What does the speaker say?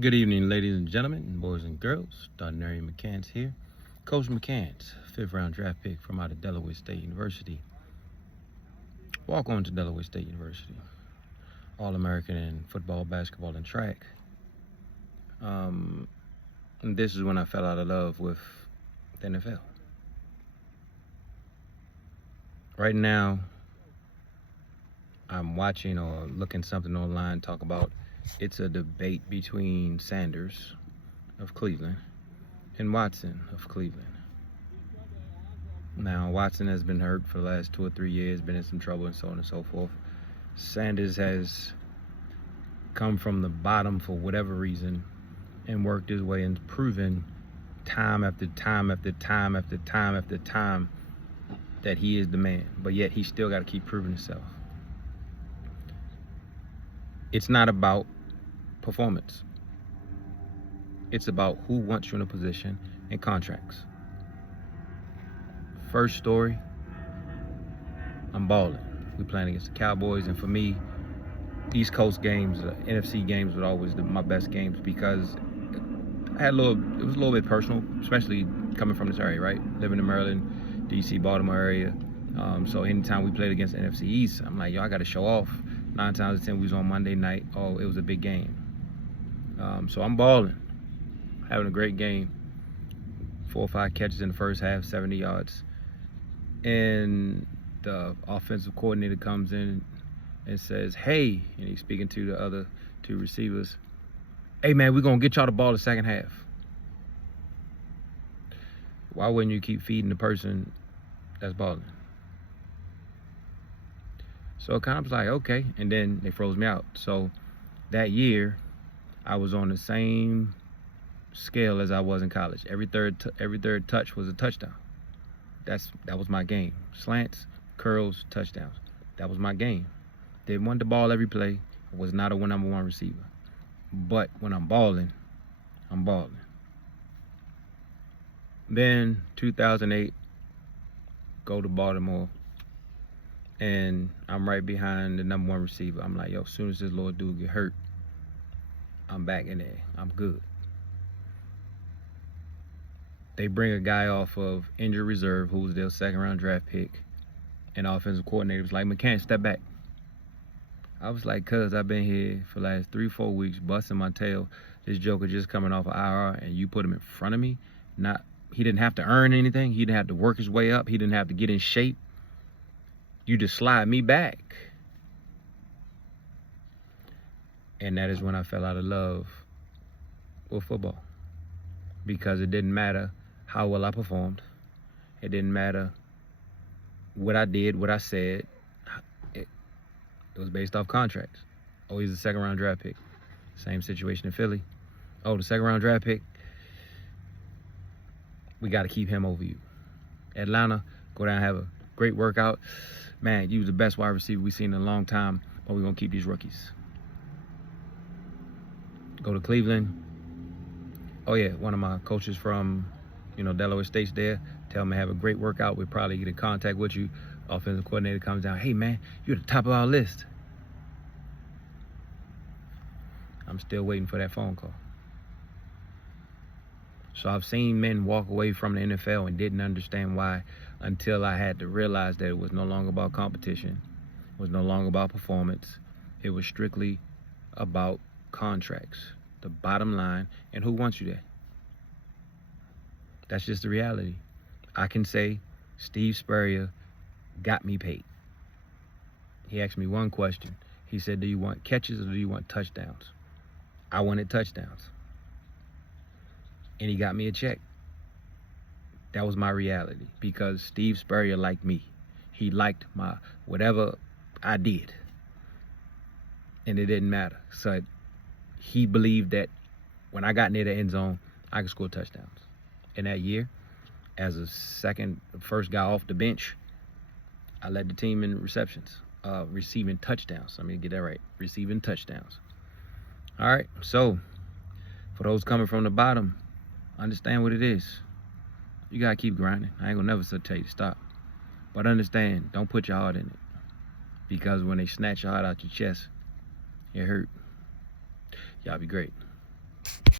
Good evening, ladies and gentlemen, boys and girls. Darnary McCants here. Coach McCants, fifth round draft pick from out of Delaware State University. Walk on to Delaware State University. All American in football, basketball, and track. And this is when I fell out of love with the NFL. Right now, I'm watching or looking something online talk about it's a debate between Sanders of Cleveland and Watson of Cleveland. Now, Watson has been hurt for the last 2 or 3 years, been in some trouble and so on and so forth. Sanders has come from the bottom for whatever reason and worked his way and proven time after time after time after time after time that he is the man. But yet he still got to keep proving himself. It's not about performance. It's about who wants you in a position and contracts. First story, I'm balling. We playing against the Cowboys, and for me, East Coast games, NFC games were always my best games because it was a little bit personal, especially coming from this area, right? Living in Maryland, DC, Baltimore area. So anytime we played against the NFC East, I'm like, yo, I got to show off. 9 times out of 10, we was on Monday night. Oh, it was a big game. So I'm balling, having a great game. 4 or 5 catches in the first half, 70 yards. And the offensive coordinator comes in and says, hey, and he's speaking to the other 2 receivers, hey, man, we're going to get y'all the ball the second half. Why wouldn't you keep feeding the person that's balling? So it kind of was like, okay. And then they froze me out. So that year, I was on the same scale as I was in college. Every third touch was a touchdown. That was my game. Slants, curls, touchdowns. That was my game. Didn't want the ball every play. I was not a number 1 receiver. But when I'm balling, I'm balling. Then 2008, go to Baltimore, and I'm right behind the number 1 receiver. I'm like, yo, as soon as this little dude get hurt, I'm back in there. I'm good. They bring a guy off of injured reserve who was their 2nd round draft pick, and offensive coordinator was like, McCann, step back. I was like, cuz I've been here for the last 3-4 weeks busting my tail. This joker just coming off of IR, and you put him in front of me. He didn't have to earn anything. He didn't have to work his way up. He didn't have to get in shape. You just slide me back. And that is when I fell out of love with football, because it didn't matter how well I performed. It didn't matter what I did, what I said. It was based off contracts. Oh, he's a 2nd round draft pick. Same situation in Philly. Oh, the 2nd round draft pick. We got to keep him over you. Atlanta, go down and have a great workout. Man, you was the best wide receiver we've seen in a long time, but we're going to keep these rookies. Go to Cleveland. Oh, yeah, one of my coaches from, Delaware State's there. Tell me have a great workout. We'll probably get in contact with you. Offensive coordinator comes down. Hey, man, you're at the top of our list. I'm still waiting for that phone call. So I've seen men walk away from the NFL and didn't understand why, until I had to realize that it was no longer about competition. It was no longer about performance. It was strictly about contracts, the bottom line, and who wants you there. That's just the reality. I can say Steve Spurrier got me paid. He asked me one question. He said, do you want catches or do you want touchdowns? I wanted touchdowns. And he got me a check. That was my reality, because Steve Spurrier liked me. He liked my whatever I did. And it didn't matter. So he believed that when I got near the end zone, I could score touchdowns. In that year, as first guy off the bench, I led the team in receptions, receiving touchdowns. Let me get that right. Receiving touchdowns. All right. So for those coming from the bottom, understand what it is. You got to keep grinding. I ain't going to never tell you to stop. But understand, don't put your heart in it. Because when they snatch your heart out your chest, it hurt. Y'all be great.